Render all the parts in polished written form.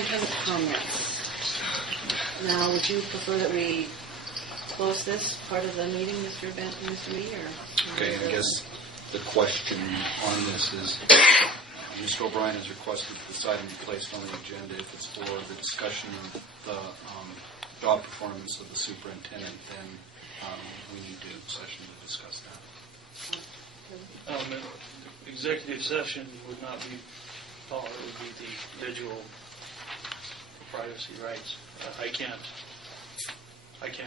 superintendent comments. Now, would you prefer that we close this part of the meeting, Mr. Mee, or? Okay, I guess the question on this is, Mr. O'Brien has requested this item be placed on the agenda if it's for the discussion of the job performance of the superintendent, then we need to session to discuss that. Executive session would not be Paul, it would be the individual privacy rights. I can't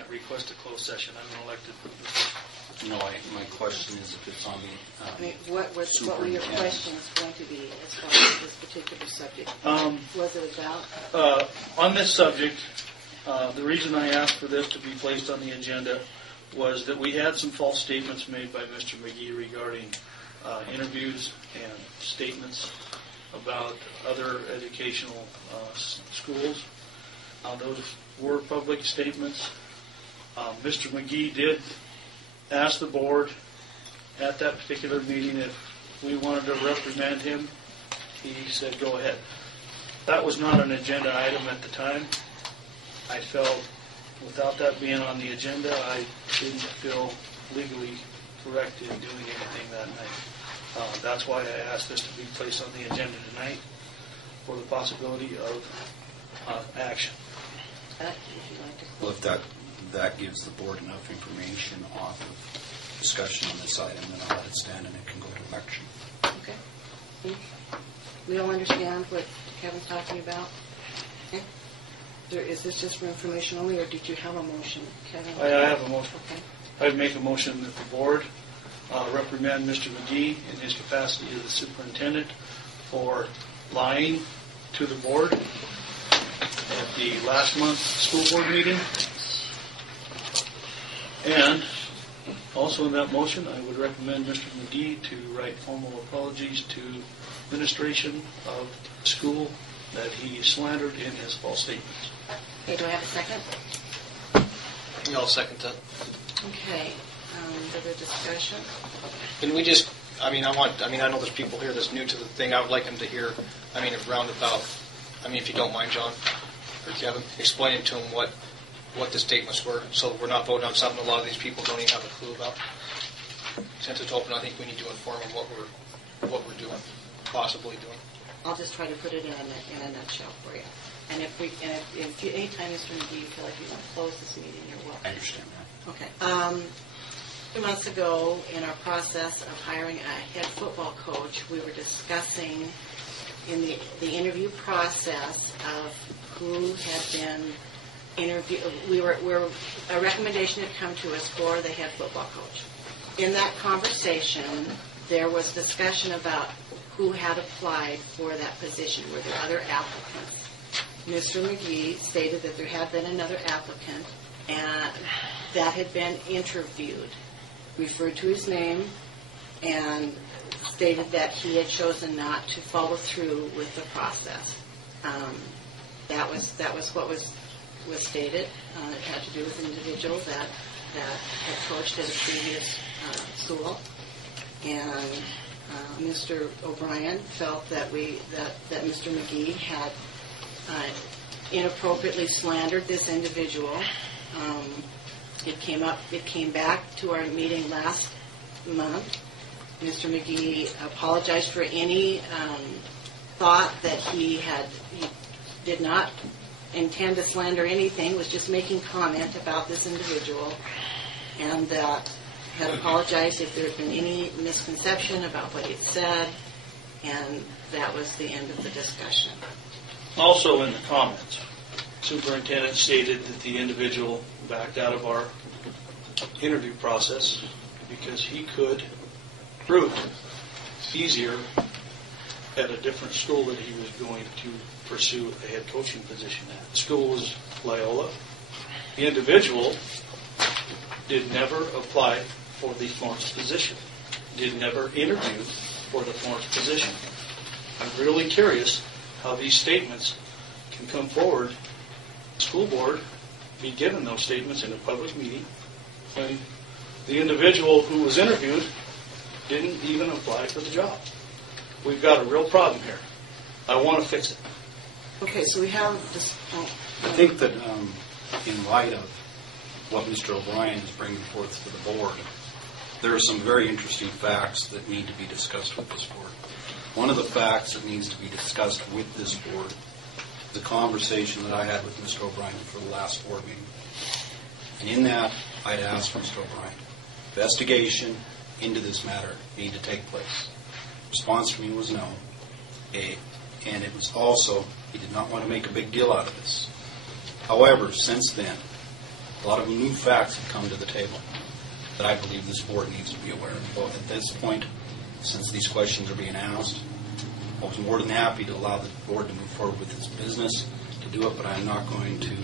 request a closed session. I'm an elected. No, my question is if it's on the what were your questions going to be as far as this particular subject? Was it about? On this subject, the reason I asked for this to be placed on the agenda was that we had some false statements made by Mr. McGee regarding interviews and statements about other educational schools. Those were public statements. Mr. McGee did ask the board at that particular meeting if we wanted to reprimand him. He said, go ahead. That was not an agenda item at the time. I felt without that being on the agenda, I didn't feel legally correct in doing anything that night. That's why I asked this to be placed on the agenda tonight for the possibility of action. Well, if that gives the board enough information off of discussion on this item, then I'll let it stand and it can go to election. Okay. We all understand what Kevin's talking about? Okay. Is this just for information only, or did you have a motion, Kevin? I have a motion. Okay. I'd make a motion that the board reprimand Mr. McGee in his capacity as the superintendent for lying to the board at the last month's school board meeting. And also in that motion, I would recommend Mr. McGee to write formal apologies to administration of the school that he slandered in his false statements. Okay, do I have a second? Yeah, I'll second that. Okay. Further discussion? Can we just, I know there's people here that's new to the thing. I would like them to hear, a roundabout, if you don't mind, John or Kevin, explain to them what the statements were, so we're not voting on something a lot of these people don't even have a clue about. Since it's open, I think we need to inform them what we're doing, possibly doing. I'll just try to put it in a nutshell for you. And if anytime, Mr. McGee, you feel like you want to close this meeting, you're welcome. I understand that. Okay. 2 months ago, in our process of hiring a head football coach, we were discussing in the interview process of who had been interviewed. A recommendation had come to us for the head football coach. In that conversation, there was discussion about who had applied for that position. Were there other applicants? Mr. McGee stated that there had been another applicant and that had been interviewed, referred to his name, and stated that he had chosen not to follow through with the process. That was what was stated. It had to do with an individual that had coached at a previous school, and Mr. O'Brien felt that Mr. McGee had inappropriately slandered this individual. It came back to our meeting last month. Mr. McGee apologized for any thought that he did not intend to slander anything, was just making comment about this individual, and that had apologized if there had been any misconception about what he had said, and that was the end of the discussion. Also in the comments, superintendent stated that the individual backed out of our interview process because he could recruit easier at a different school that he was going to pursue a head coaching position at. The school was Loyola. The individual did never apply for the Florence position, did never interview for the Florence position. I'm really curious how these statements can come forward, the school board be given those statements in a public meeting when the individual who was interviewed didn't even apply for the job. We've got a real problem here. I want to fix it. Okay, so we have this. I think that in light of what Mr. O'Brien is bringing forth to the board, there are some very interesting facts that need to be discussed with this board. One of the facts that needs to be discussed with this board is the conversation that I had with Mr. O'Brien for the last board meeting. And in that, I'd asked Mr. O'Brien, investigation into this matter need to take place. Response from me was no. And it was also, he did not want to make a big deal out of this. However, since then, a lot of new facts have come to the table that I believe this board needs to be aware of. Well, at this point, since these questions are being asked, I was more than happy to allow the board to move forward with its business to do it, but I'm not going to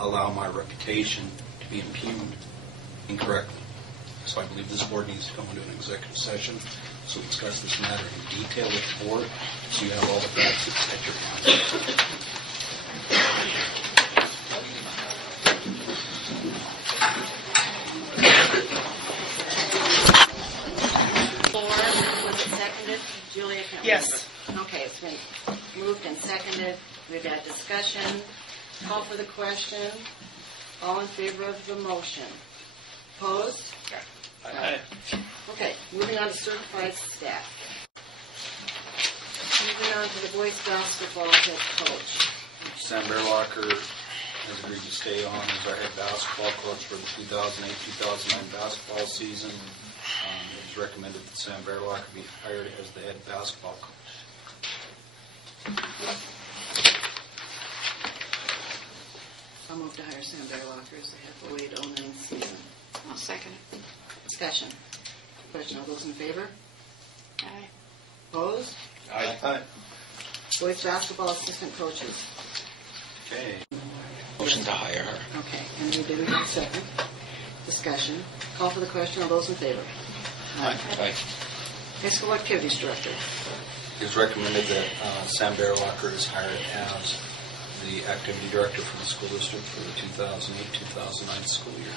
allow my reputation to be impugned incorrectly. So I believe this board needs to go into an executive session so we discuss this matter in detail with the board so you have all the facts at your hand. Julia? Yes. Okay, it's been moved and seconded. We've had discussion. Call for the question. All in favor of the motion? Opposed? Aye. Okay, moving on to certified staff. Moving on to the boys basketball head coach. Sam Baerlocher has agreed to stay on as our head basketball coach for the 2008-2009 basketball season. It is recommended that Sam Baerlocher be hired as the head basketball coach. I'll move to hire Sam Baerlocher as the head for 2008-09 season. I'll second it. Discussion. Question. All those in favor? Aye. Opposed? Aye. Boys basketball assistant coaches. Okay. Motion to hire her. Okay, and we didn't have a second. Discussion. Call for the question. All those in favor? Aye. High school activities director. It is recommended that Sam Baerlocher is hired as the activity director for the school district for the 2008-2009 school year.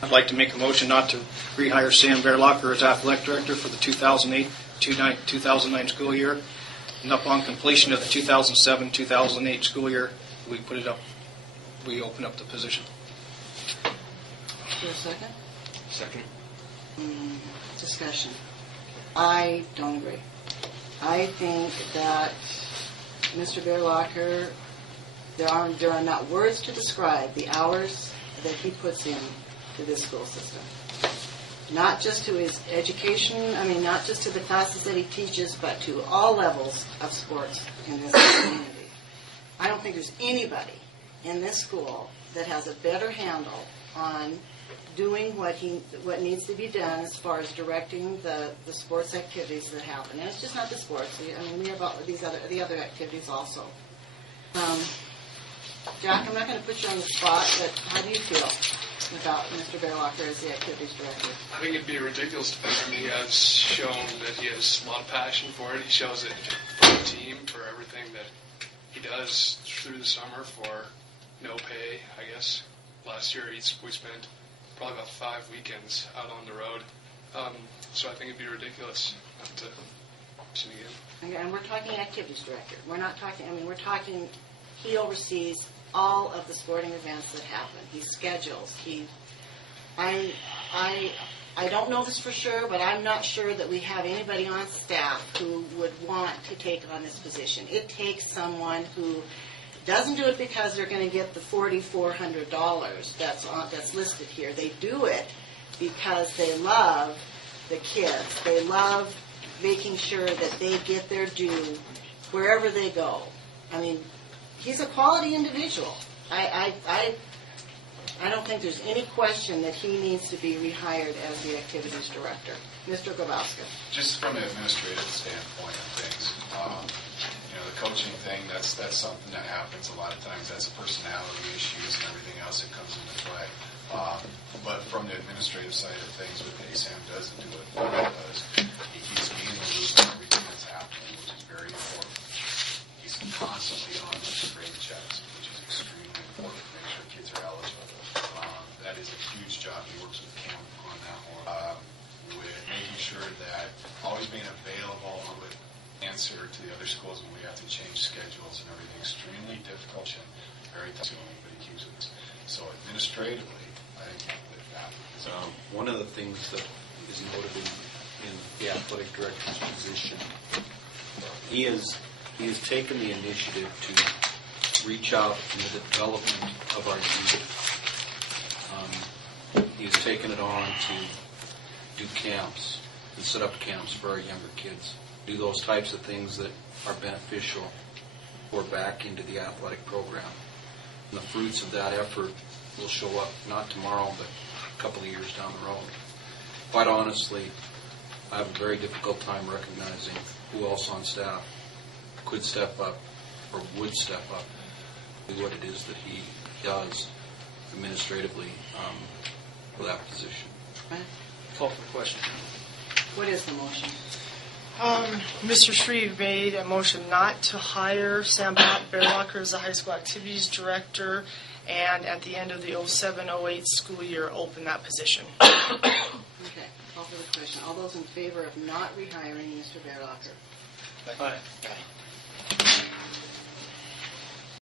I'd like to make a motion not to rehire Sam Baerlocher as athletic director for the 2008-2009 school year. And upon completion of the 2007-2008 school year, we open up the position. Is there a second? Second. Discussion. I don't agree. I think that Mr. Baerlocher, there are not words to describe the hours that he puts in to this school system. Not just to his education, not just to the classes that he teaches, but to all levels of sports in this community. I don't think there's anybody in this school that has a better handle on doing what needs to be done as far as directing the sports activities that happen. And it's just not the sports. We have all the other activities also. Jack, I'm not going to put you on the spot, but how do you feel about Mr. Baerlocher as the activities director? I think it'd be ridiculous to pay him. He has shown that he has a lot of passion for it. He shows it for the team, for everything that he does through the summer for no pay, I guess. Last year we spent probably about 5 weekends out on the road. So I think it'd be ridiculous not to see him again. And we're talking activities director. We're not talking, we're talking, he oversees all of the sporting events that happen. He schedules. I don't know this for sure, but I'm not sure that we have anybody on staff who would want to take on this position. It takes someone who doesn't do it because they're going to get the $4,400 that's listed here. They do it because they love the kids. They love making sure that they get their due wherever they go. He's a quality individual. I don't think there's any question that he needs to be rehired as the activities director. Mr. Grabowska. Just from an administrative standpoint of things, the coaching thing, that's something that happens a lot of times. That's personality issues and everything else that comes into play. But from the administrative side of things, what Sam doesn't do it, what he does, he keeps me in the loop of everything that's happening, which is very important. He's constantly on the grade checks, which is extremely important to make sure kids are eligible. That is a huge job. He works with Cam on that one. With making sure that always being available with answer to the other schools when we have to change schedules and everything. Extremely administratively, I think with that. So, One of the things that is notable in the athletic director's position, he has taken the initiative to reach out in the development of our youth. He's taken it on to do camps and set up camps for our younger kids, do those types of things that are beneficial or back into the athletic program. And the fruits of that effort will show up not tomorrow, but a couple of years down the road. Quite honestly, I have a very difficult time recognizing who else on staff could step up or would step up to do what it is that he does administratively for that position. Right? Call for the question. What is the motion? Mr. Shreve made a motion not to hire Sam Baerlocher as the high school activities director, and at the end of the 07-08 school year, open that position. Okay, call for the question. All those in favor of not rehiring Mr. Baerlocher? Aye. Aye.